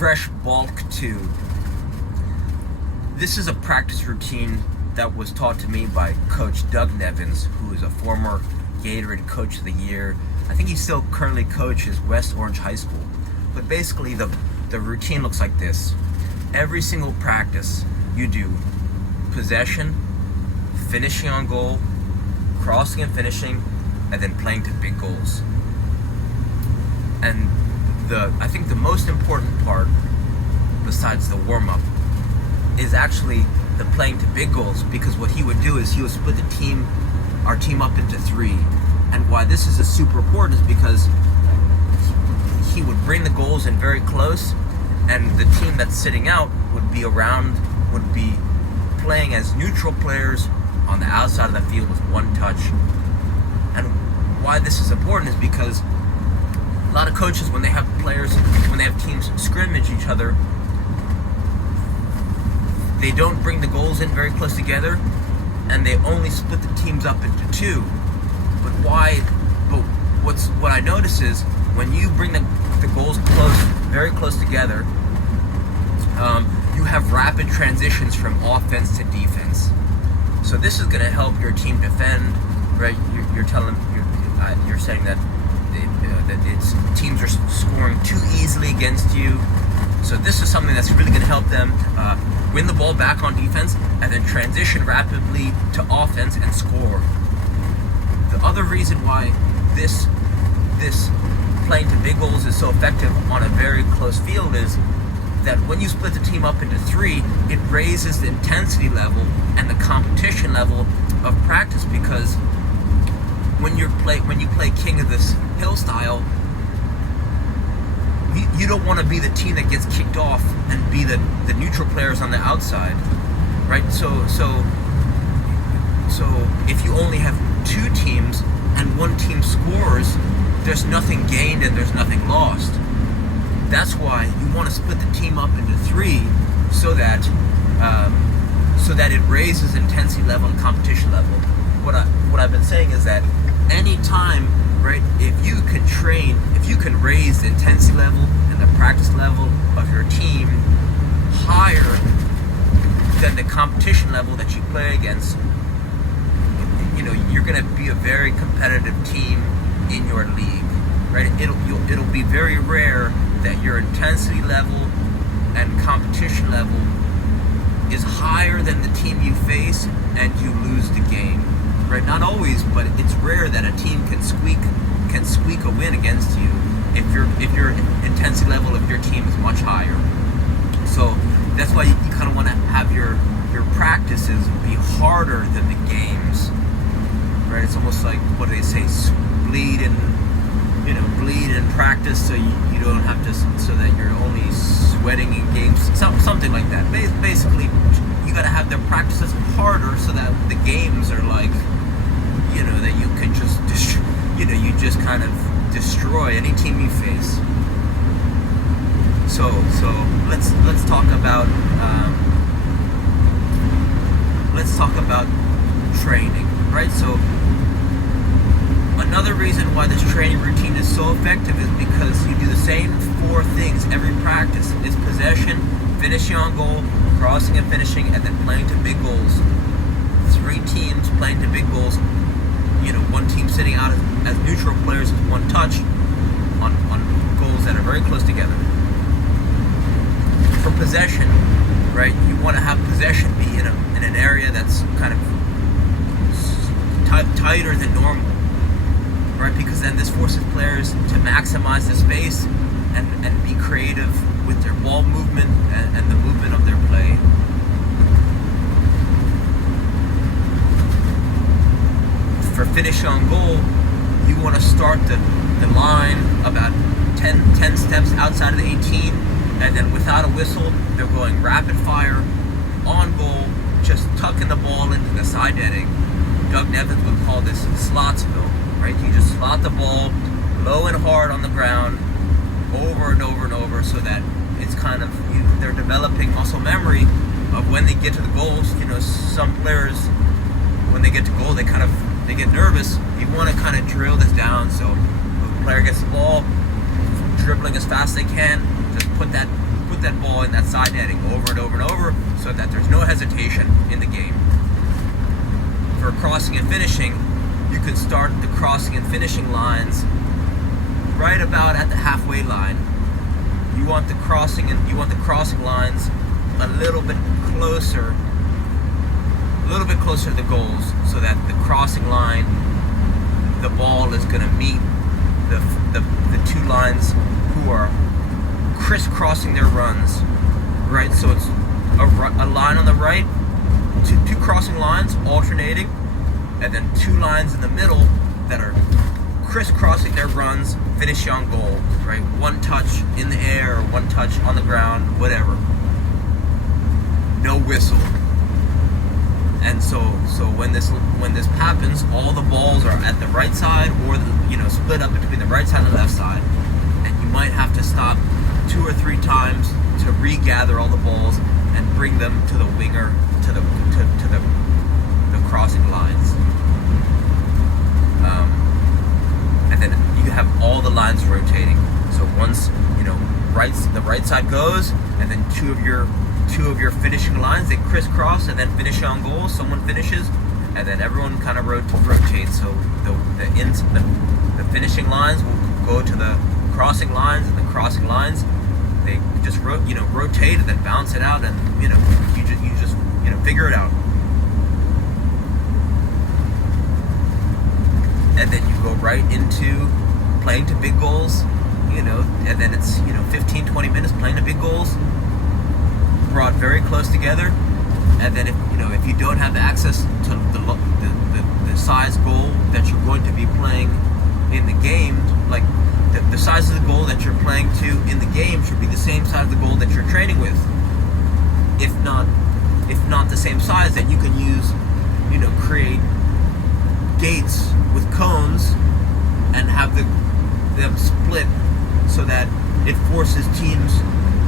fresh bulk to. This is a practice routine that was taught to me by Coach Doug Nevins, who is a former Gatorade Coach of the Year. I think he still currently coaches West Orange High School. But basically the routine looks like this. Every single practice you do possession, finishing on goal, crossing and finishing, and then playing to big goals. And I think the most important part, besides the warm-up, is actually the playing to big goals, because what he would do is he would split our team up into three. And why this is super important is because he would bring the goals in very close, and the team that's sitting out would be playing as neutral players on the outside of the field with one touch. And why this is important is because a lot of coaches, when they have teams scrimmage each other, they don't bring the goals in very close together, and they only split the teams up into two. But what I notice is when you bring the goals very close together, you have rapid transitions from offense to defense. So this is going to help your team defend, right? You're saying that teams are scoring too easily against you. So this is something that's really going to help them win the ball back on defense and then transition rapidly to offense and score. The other reason why this playing to big goals is so effective on a very close field is that when you split the team up into three, it raises the intensity level and the competition level of practice, because when you play King of this Hill style, you don't want to be the team that gets kicked off and be the neutral players on the outside, right? So if you only have two teams and one team scores, there's nothing gained and there's nothing lost. That's why you want to split the team up into three, so that it raises intensity level and competition level. What I've been saying is that any time, right, if you can raise the intensity level and the practice level of your team higher than the competition level that you play against, you're going to be a very competitive team in your league, right? It'll be very rare that your intensity level and competition level is higher than the team you face and you lose the game, right? Not always, but it's rare that a team can squeak a win against you if your intensity level of your team is much higher. So that's why you kind of want to have your practices be harder than the games, right? It's almost like, what do they say, bleed in practice, so you don't have to, so that you're only sweating in games, something like that. Basically, you got to have their practices harder so that the games are like, that you can just you just kind of destroy any team you face. So let's talk about training, right? So another reason why this training routine is so effective is because you do the same four things every practice. It's possession, finishing on goal, crossing and finishing, and then playing to big goals. Three teams playing to big goals. One team sitting out as neutral players with one touch on goals that are very close together. For possession, right, you want to have possession be in an area that's kind of tighter than normal, right? Because then this forces players to maximize the space and be creative with their ball movement and the movement of their play. For finish on goal, you want to start the line about 10 steps outside of the 18, and then without a whistle, they're going rapid fire on goal, just tucking the ball into the side netting. Doug Nevins would call this slotsville, right? You just slot the ball low and hard on the ground over and over and over, so that it's kind of, they're developing muscle memory of when they get to the goals. Some players, when they get to goal, they get nervous. You want to kind of drill this down, so if a player gets the ball, dribbling as fast as they can, just put side netting over and over and over, so that there's no hesitation in the game. For crossing and finishing, you can start the crossing and finishing lines right about at the halfway line. You want the crossing lines a little bit closer to the goals, so that the crossing line, the ball is going to meet the two lines who are crisscrossing their runs, right? So it's a line on the right, two crossing lines alternating, and then two lines in the middle that are crisscrossing their runs, finishing on goal, right? One touch in the air, or one touch on the ground, whatever. No whistle. And so when this happens, all the balls are at the right side, or split up between the right side and the left side, and you might have to stop 2 or 3 times to regather all the balls and bring them to the winger, to the crossing lines. And then you have all the lines rotating. So once the right side goes, and then two of your finishing lines, they crisscross and then finish on goal. Someone finishes, and then everyone kind of rotates. So the finishing lines will go to the crossing lines, and the crossing lines, they just rotate and then bounce it out, and you just figure it out. And then you go right into playing to big goals, and then it's 15-20 minutes playing to big goals, brought very close together. And then if you don't have access to the size goal that you're going to be playing in the game, like the size of the goal that you're playing to in the game should be the same size of the goal that you're training with. If not the same size, then you can use create gates with cones and have them split, so that it forces teams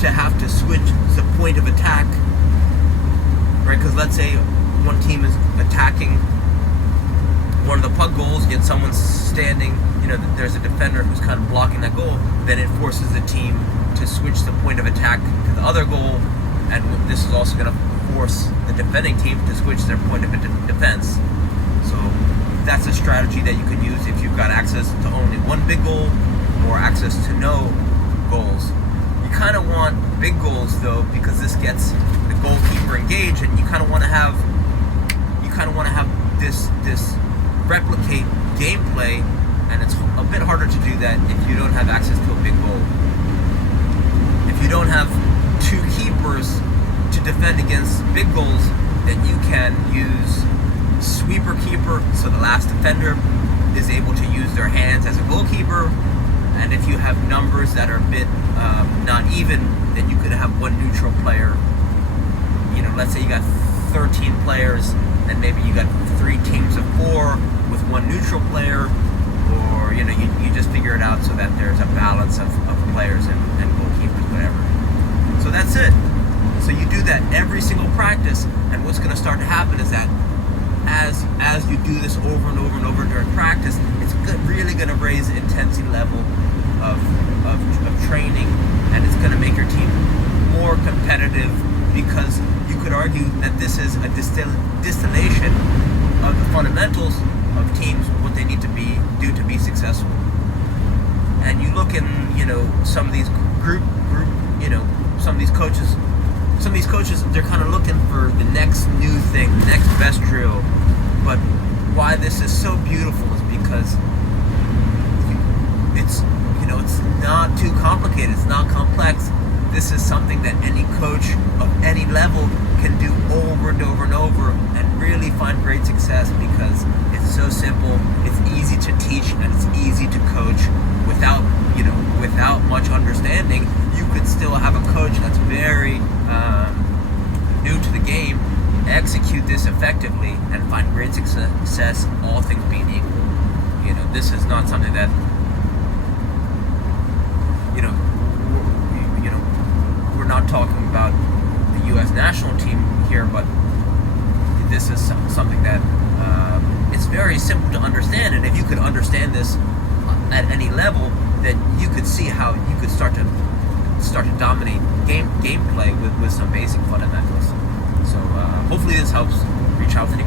to have to switch the point of attack, right? Because let's say one team is attacking one of the puck goals, yet someone's standing, there's a defender who's kind of blocking that goal, then it forces the team to switch the point of attack to the other goal, and this is also going to force the defending team to switch their point of defense. So that's a strategy that you can use if you've got access to only one big goal or access to no goals. You kind of want big goals though, because this gets the goalkeeper engaged, and you kind of want to have this replicate gameplay, and it's a bit harder to do that if you don't have access to a big goal. If you don't have 2 keepers to defend against big goals, then you can use sweeper keeper, so the last defender is able to use their hands as a goalkeeper. And if you have numbers that are a bit not even, then you could have one neutral player. Let's say you got 13 players, then maybe you got 3 teams of 4 with one neutral player, or you just figure it out so that there's a balance of players and goalkeepers, whatever. So that's it. So you do that every single practice, and what's going to start to happen is that as you do this over and over and over during practice, it's really going to raise the intensity level of training, and it's going to make your team more competitive, because you could argue that this is a distillation of the fundamentals of teams, what they need to do to be successful. And you look in some of these group some of these coaches, they're kind of looking for the next new thing, the next best drill. But why this is so beautiful is because it's not too complicated, it's not complex. This is something that any coach of any level can do over and over and over, and really find great success, because it's so simple, it's easy to teach, and it's easy to coach without much understanding. You could still have a coach that's very new to the game, execute this effectively, and find great success, all things being equal. This is not something that we're not talking about the U.S. national team here, but this is something that it's very simple to understand. And if you could understand this at any level, then you could see how you could start to start to dominate gameplay with some basic fundamentals. So hopefully this helps. Reach out to any